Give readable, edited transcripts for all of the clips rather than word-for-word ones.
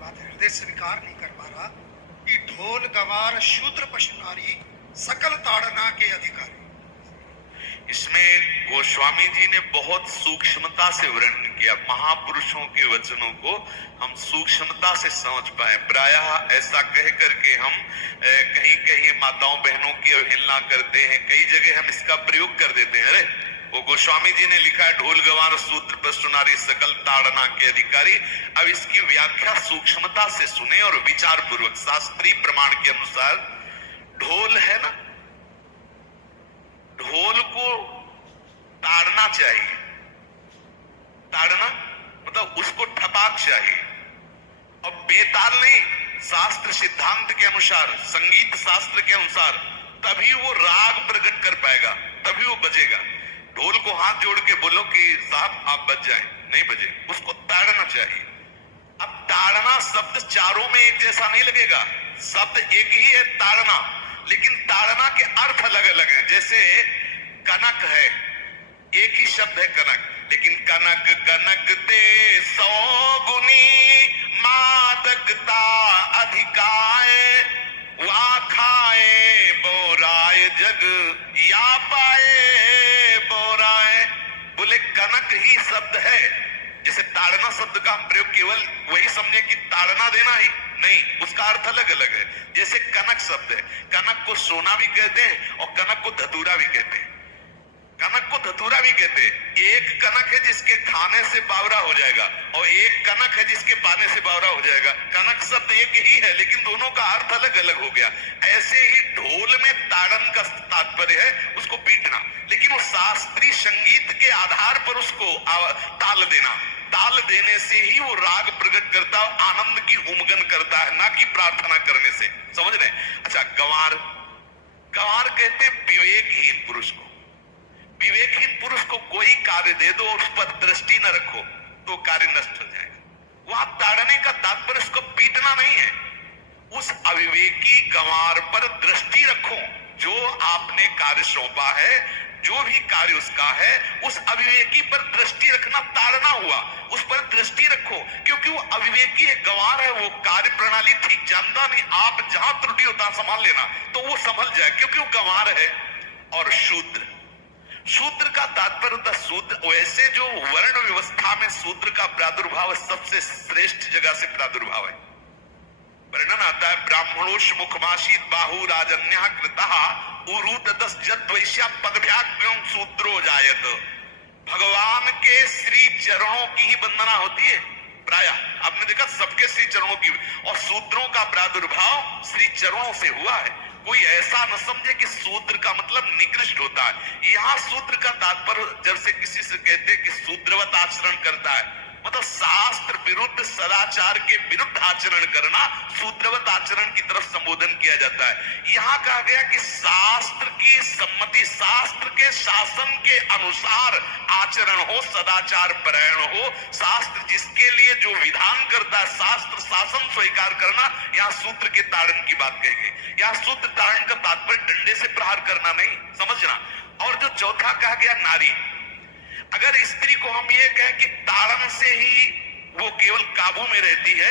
बात हृदय स्वीकार नहीं कर पा रहा कि ढोल गवार शूद्र पशु नारी सकल ताड़ना के अधिकारी। इसमें गोस्वामी जी ने बहुत सूक्ष्मता से वर्णन किया। महापुरुषों के वचनों को हम सूक्ष्मता से समझ पाए। प्रायः ऐसा कह करके हम कहीं कहीं माताओं बहनों की अवहेलना करते हैं, कई जगह हम इसका प्रयोग कर देते हैं। अरे वो गोस्वामी जी ने लिखा है ढोल गवार शूद्र पशु नारी सकल ताड़ना के अधिकारी। अब इसकी व्याख्या सूक्ष्मता से सुने और विचार पूर्वक। शास्त्रीय प्रमाण के अनुसार ढोल है ना, ढोल को ताड़ना चाहिए। ताड़ना मतलब उसको ठपाक चाहिए और बेताल नहीं। शास्त्र सिद्धांत के अनुसार, संगीत शास्त्र के अनुसार तभी वो राग प्रकट कर पाएगा, तभी वो बजेगा। ढोल को हाथ जोड़ के बोलो कि साहब आप बज जाएं, नहीं बजे, उसको ताड़ना चाहिए। अब ताड़ना शब्द चारों में एक जैसा नहीं लगेगा। शब्द एक ही है ताड़ना, लेकिन ताड़ना के अर्थ अलग अलग हैं। जैसे कनक है, एक ही शब्द है कनक, लेकिन कनक कनक ते 100 गुनी मादकता अधिकाय वा खाए बोराय जग या पाए बोराय। बोले कनक ही शब्द है। जैसे ताड़ना शब्द का हम प्रयोग केवल वही समझे कि ताड़ना देना ही नहीं, उसका अर्थ अलग अलग है। जैसे कनक शब्द है, कनक को सोना भी कहते हैं और कनक को धतूरा भी कहते हैं। कनक को धतूरा भी कहते हैं। एक कनक है जिसके खाने से बावरा हो जाएगा और एक कनक है जिसके पाने से बावरा हो जाएगा। कनक शब्द एक ही है, लेकिन दोनों का अर्थ अलग अलग हो गया। ऐसे ही ढोल में ताड़न का तात्पर्य है उसको पीटना, लेकिन वो शास्त्रीय संगीत के आधार पर उसको ताल देना। ताल देने से ही वो राग प्रकट करता है, आनंद की उमगन करता है, ना कि प्रार्थना करने से। समझ रहे? अच्छा, गंवार, गंवार कहते हैं विवेकहीन पुरुष को। विवेकहीन पुरुष को कोई कार्य दे दो और उस पर दृष्टि न रखो तो कार्य नष्ट हो जाएगा। वहां ताड़ने का तात्पर्य उसको पीटना नहीं है। उस अविवेकी गंवार पर दृष्टि रखो। जो आपने कार्य सौंपा है, जो भी कार्य उसका है, उस अविवेकी पर दृष्टि रखना ताड़ना हुआ। उस पर दृष्टि रखो, क्योंकि वो अविवेकी है, गंवार है, वो कार्य प्रणाली ठीक जानता नहीं। आप जहां त्रुटि होता संभाल लेना तो वो संभल जाए, क्योंकि वो गंवार है। और शूद्र, शूद्र का तात्पर्य होता शूद्र, वैसे जो वर्ण व्यवस्था में शूद्र का प्रादुर्भाव सबसे श्रेष्ठ जगह से प्रादुर्भाव है। वर्णन आता है ब्राह्मणोश मुखमाशीत बाहु राजन्या कृतः उरूत 10 जद वैश्या पदभ्याग्यम शूद्रो जायत। भगवान के श्री चरणों की ही वंदना होती है प्रायः। आपने देखा सबके श्री चरणों की, और शूद्रों का प्रादुर्भाव श्री चरणों से हुआ है। कोई ऐसा न समझे कि शूद्र का मतलब निकृष्ट होता है। यहाँ शूद्र का तात्पर्य जब से किसी से कहते हैं कि शूद्रवत आचरण करता है, मतलब शास्त्र विरुद्ध सदाचार के विरुद्ध आचरण करना शूद्रवत आचरण की तरफ संबोधन किया जाता है। यहाँ कहा गया कि शास्त्र की सम्मति, शास्त्र के शासन के अनुसार आचरण हो, सदाचार परायण हो। शास्त्र जिसके लिए जो विधान करता है, शास्त्र शासन स्वीकार करना, यहाँ सूत्र के ताड़न की बात कही गई। यहाँ सूत्र ताड़न का तात्पर्य डंडे से प्रहार करना नहीं, समझना। और जो चौथा कहा गया नारी, अगर स्त्री को हम ये कहें कि ताड़न से ही वो केवल काबू में रहती है,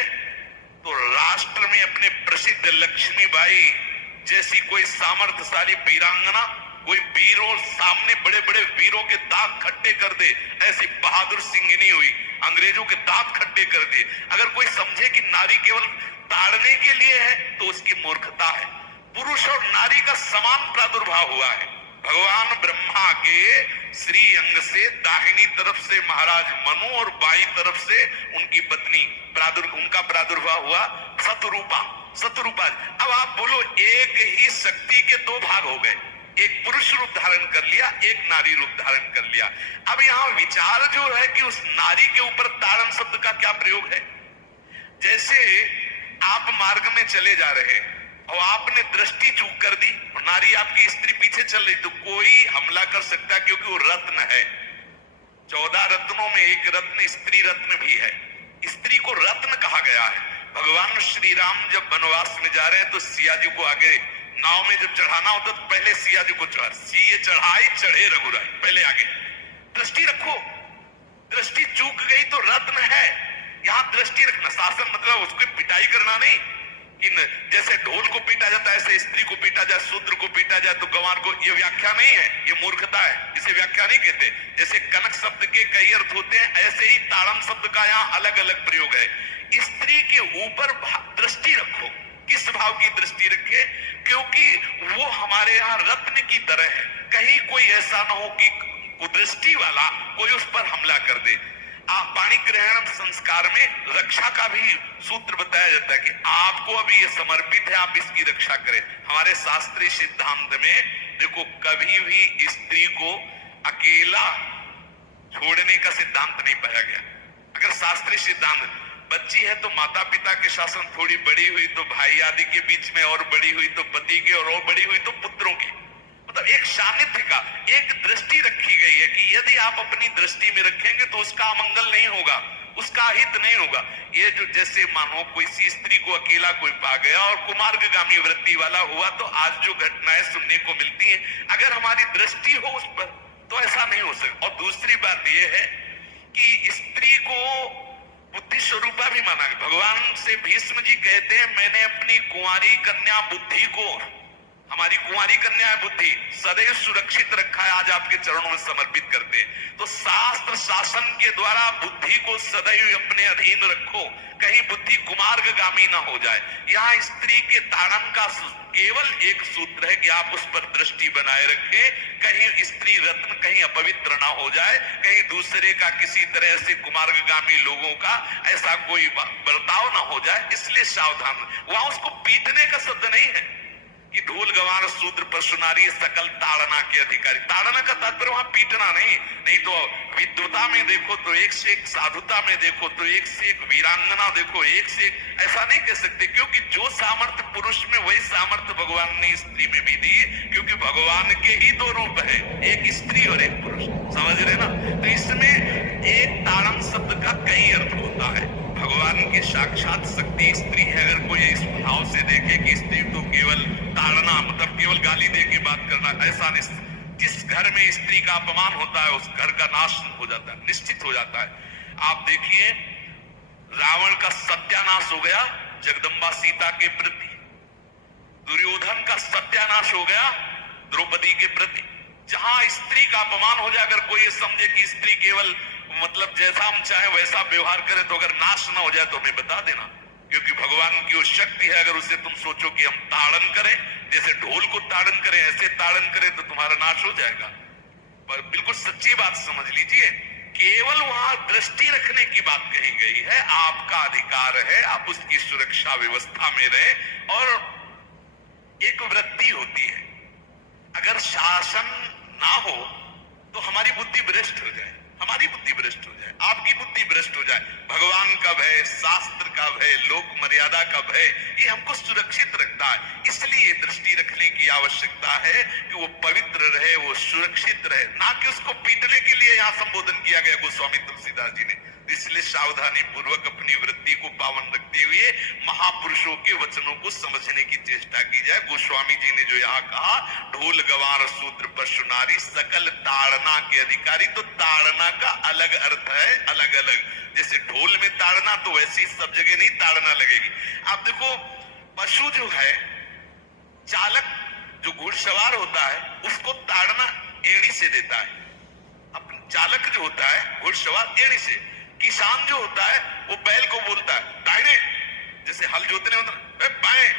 तो राष्ट्र में अपने प्रसिद्ध लक्ष्मीबाई जैसी कोई सामर्थ्यशाली वीरांगना, कोई वीरों सामने बड़े बड़े वीरों के दांत खट्टे कर दे, ऐसी बहादुर सिंगिनी हुई, अंग्रेजों के दांत खट्टे कर दे। अगर कोई समझे कि नारी केवल ताड़ने के लिए है तो उसकी मूर्खता है। पुरुष और नारी का समान प्रादुर्भाव हुआ है। भगवान ब्रह्मा के श्री अंग से दाहिनी तरफ से महाराज मनु और बाई तरफ से उनकी पत्नी उनका प्रादुर्भाव हुआ शतरूपा। शतरूपा, अब आप बोलो एक ही शक्ति के दो भाग हो गए, एक पुरुष रूप धारण कर लिया, एक नारी रूप धारण कर लिया। अब यहाँ विचार जो है कि उस नारी के ऊपर ताड़न शब्द का क्या प्रयोग है। जैसे आप मार्ग में चले जा रहे हैं और आपने दृष्टि चूक कर दी, नारी आपकी स्त्री पीछे चल रही, तो कोई हमला कर सकता है, क्योंकि वो रत्न है। 14 रत्नों में एक रत्न स्त्री रत्न भी है। स्त्री को रत्न कहा गया है। भगवान श्री राम जब वनवास में जा रहे हैं तो सिया जी को आगे नाव में जब चढ़ाना होता तो पहले सिया जी को चढ़ा, सीए चढ़ाई चढ़े रघुराई, पहले आगे। दृष्टि रखो, दृष्टि चूक गई तो रत्न है, यहाँ दृष्टि रखना, शासन मतलब उसको पिटाई करना नहीं। इन जैसे ढोल को पीटा जाता है ऐसे स्त्री को पीटा जाए, शूद्र को पीटा जाए तो गंवार को, ये व्याख्या नहीं है, ये मूर्खता है, इसे व्याख्या नहीं कहते। जैसे कनक शब्द के कई अर्थ होते हैं, ऐसे ही ताड़न शब्द का यहाँ अलग अलग प्रयोग है। स्त्री के ऊपर दृष्टि रखो। किस भाव की दृष्टि रखे? क्योंकि वो हमारे यहाँ रत्न की तरह है, कहीं कोई ऐसा ना हो कि कुदृष्टि वाला कोई उस पर हमला कर दे। पाणी ग्रहण संस्कार में रक्षा का भी सूत्र बताया जाता है कि आपको अभी ये समर्पित है, आप इसकी रक्षा करें। हमारे शास्त्रीय सिद्धांत में देखो, कभी भी स्त्री को अकेला छोड़ने का सिद्धांत नहीं पाया गया। अगर शास्त्रीय सिद्धांत, बच्ची है तो माता पिता के शासन, थोड़ी बड़ी हुई तो भाई आदि के बीच में, और बड़ी हुई तो पति के, और बड़ी हुई तो पुत्रों की, मतलब एक सानिध्य का एक दृष्टि रखी गई है कि यदि आप अपनी दृष्टि में रखेंगे तो उसका अमंगल नहीं होगा, उसका हित नहीं होगा। ये जो जैसे मानो कोई सी स्त्री को अकेला कोई पा गया और कुमार्गामी वृत्ति वाला हुआ, तो आज जो घटनाएं सुनने को मिलती हैं, अगर हमारी दृष्टि हो उस पर तो ऐसा नहीं हो सकता। और दूसरी बात यह है कि स्त्री को बुद्धि स्वरूपा भी माना गया। भगवान से भीष्म जी कहते हैं, मैंने अपनी कुंवारी कन्या बुद्धि को, हमारी कुंवारी कन्या है बुद्धि, सदैव सुरक्षित रखा है, आज आपके चरणों में समर्पित करते हैं। तो शास्त्र शासन के द्वारा बुद्धि को सदैव अपने अधीन रखो, कहीं बुद्धि कुमार्गामी ना हो जाए। यहाँ स्त्री के ताड़न का केवल एक सूत्र है कि आप उस पर दृष्टि बनाए रखें, कहीं स्त्री रत्न कहीं अपवित्र ना हो जाए, कहीं दूसरे का किसी तरह से कुमार्गामी लोगों का ऐसा कोई बर्ताव ना हो जाए, इसलिए सावधान। वहां उसको पीटने का शब्द नहीं है कि ढोल गंवार शूद्र पशु नारी सकल ताड़ना के अधिकारी। ताड़ना का तात्पर्य वहां पीटना नहीं तो विद्वता में देखो तो एक से एक, साधुता में देखो तो एक से एक, वीरांगना देखो एक से एक, ऐसा नहीं कह सकते। क्योंकि जो सामर्थ्य पुरुष में वही सामर्थ्य भगवान ने स्त्री में भी दी, क्योंकि भगवान के ही दो रूप है, एक स्त्री और एक पुरुष, समझ रहे ना। तो इसमें एक ताड़न शब्द का कई अर्थ होता है। भगवान की साक्षात शक्ति स्त्री है। अगर कोई इस भाव से देखे कि स्त्री तो केवल ताड़ना, मतलब केवल गाली दे के बात करना, ऐसा नहीं। जिस घर में स्त्री का अपमान होता है उस घर का नाश हो जाता है, निश्चित हो जाता है। आप देखिए, रावण का सत्यानाश हो गया जगदम्बा सीता के प्रति, दुर्योधन का सत्यानाश हो गया द्रौपदी के प्रति। जहां स्त्री का अपमान हो जाए, अगर कोई ये समझे कि स्त्री केवल मतलब जैसा हम चाहे वैसा व्यवहार करें, तो अगर नाश ना हो जाए तो हमें बता देना, क्योंकि भगवान की वो शक्ति है। अगर उसे तुम सोचो कि हम ताड़न करें, जैसे ढोल को ताड़न करें ऐसे ताड़न करें, तो तुम्हारा नाश हो जाएगा। पर बिल्कुल सच्ची बात समझ लीजिए, केवल वहां दृष्टि रखने की बात कही गई है। आपका अधिकार है, आप उसकी सुरक्षा व्यवस्था में रहे। और एक वृत्ति होती है, अगर शासन ना हो तो हमारी बुद्धि भ्रष्ट हो जाए, हमारी बुद्धि भ्रष्ट हो जाए, आपकी बुद्धि भ्रष्ट हो जाए। भगवान का भय, शास्त्र का भय, लोक मर्यादा का भय, ये हमको सुरक्षित रखता है। इसलिए दृष्टि रखने की आवश्यकता है कि वो पवित्र रहे, वो सुरक्षित रहे, ना कि उसको पीटने के लिए यहाँ संबोधन किया गया गोस्वामी तुलसीदास जी ने। इसलिए सावधानी पूर्वक अपनी वृत्ति को पावन रखते हुए महापुरुषों के वचनों को समझने की चेष्टा की जाए। गोस्वामी जी ने जो यहाँ कहा, ढोल गंवार शूद्र पशु नारी सकल ताड़ना के अधिकारी, तो ताड़ना का अलग अर्थ है, अलग अलग। जैसे ढोल में ताड़ना, तो वैसे सब जगह नहीं ताड़ना लगेगी। आप देखो, पशु जो है, चालक जो घुड़सवार होता है उसको ताड़ना एड़ी से देता है। अब चालक जो होता है घुड़सवार एड़ी से, किसान जो होता है वो बैल को बोलता है दाहिने, जैसे हल जोतने होता है बाएं,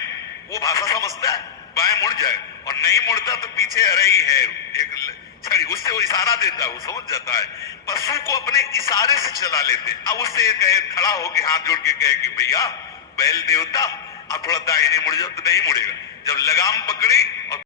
वो भाषा समझता है, बाएं मुड़ जाए, और नहीं मुड़ता तो पीछे अरई है एक छड़ी, उससे वो इशारा देता है, वो समझ जाता है। पशु को अपने इशारे से चला लेते। अब उससे कहे, खड़ा होके हाथ जोड़ के कहे कि भैया बैल देवता आप थोड़ा दाहिने मुड़ जाओ, तो नहीं मुड़ेगा। जब लगाम पकड़ी और